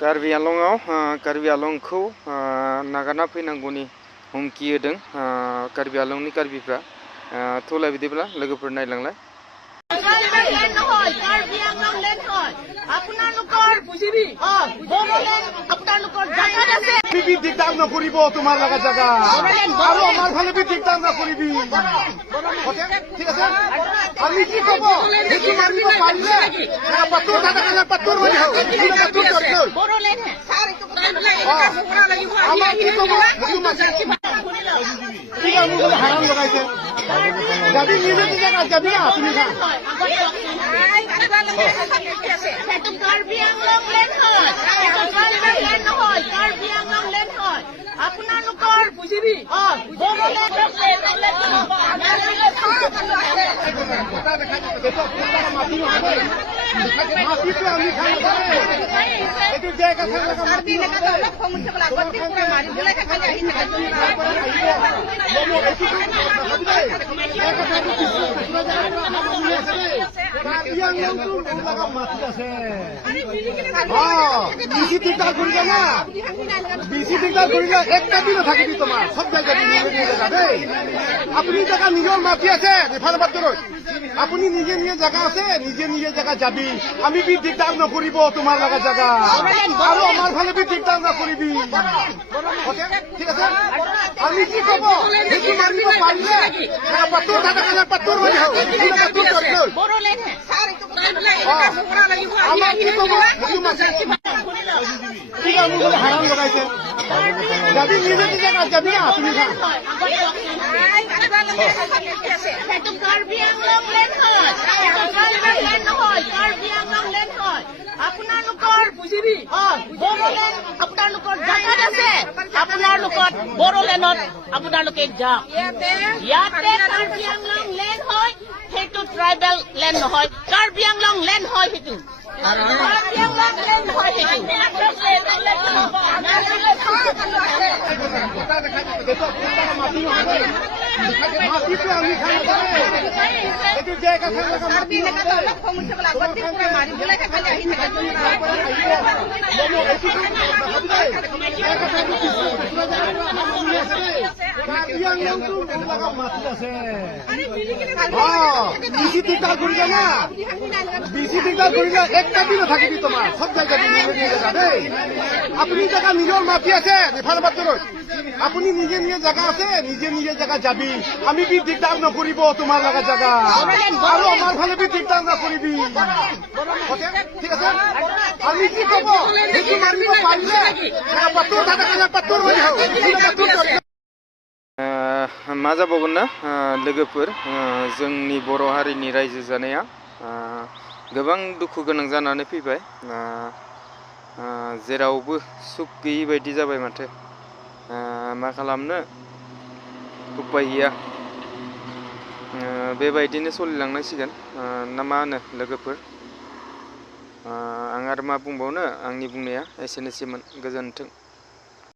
कार्बि आलंखौ नागारना फैनांगौनि हुमखि होदों कार्बि आलंनि कार्बिफ्रा। थौला बिदिब्ला लोगोफोर नायलांलाय। দিগদাৰ নকৰিব তোমাৰ লগা জাগা আৰু আমাৰ ফালে দিগদাৰ নকৰিবি ঠিক আছে। আমি কি কব সেইটো মানিব পাৰিলে পাত্তৰ পাত্তৰ মানি আমাৰ কি কব হাৰাম লগাইছে যাবি নিজে নিজে যাবি না তুমি বেছি দিগদাৰ কৰিলে না বেছি দিগদাৰ কৰিলে একটা দিন থাকিবি তোমাৰ সব জায়গা দেই। আপুনি জেগা নিজৰ মাটি আছে ৰিফাইন বাট্টৰত আপুনি নিজে নিজে জেগা আছে নিজে নিজে জেগা যাবি। আমি দিগদাৰ নকৰিব তোমাৰ লগা জাগা আৰু আমাৰ ফালে দিগদাৰ নকৰিবি ঠিক আছে। আমি কি কব সেইটো মানিব পাৰিলে পাত্তৰ পাত্তৰ মানি আমাৰ কি কব হাৰাম লগাইছে যাবি নিজে নিজে যাবি না তুমি বড়োলেণ্ডত আপোনালোকে যাওক। ইয়াতে কাৰ্বি আংলং লেণ্ড হয়, সেইটো ট্ৰাইবেল লেণ্ড নহয়, কাৰ্বি আংলং লেণ্ড হয় সেইটো। বেছি দিগদাৰ কৰিলে না বেছি দিগদাৰ কৰিলে একটা দিন থাকিবি তোমাৰ সব জায়গা দেই। আপুনি জেগা নিজৰ মাটি আছে ৰিফাইন বাট্টৰত আপুনি নিজে নিজে জেগা আছে নিজে নিজে জেগা যাবি। আমি দিগদাৰ নকৰিব তোমাৰ লগা জাগা আৰু আমাৰ ফালে দিগদাৰ নকৰিবি ঠিক আছে। আমি কি কব সেইটো মানিব পাৰিলে পাত্তৰ পাত্তৰ মানি मा जाबावगोन ना लोगोफोर जोंनि बर' हारिनि रायजो जानाया गोबां दुखु गोनां जानानै फैबाय। जेरावबो सुख गैयि बायदि जाबाय माथो। मा खालामनो उपाय गैया बेबायदिनो सोलिलांनांसिगोन ना मा होनो लोगोफोर। आं आरो मा बुंबावनो आंनि बुंनाया एसेनोसैमोन। गोजोन्थों।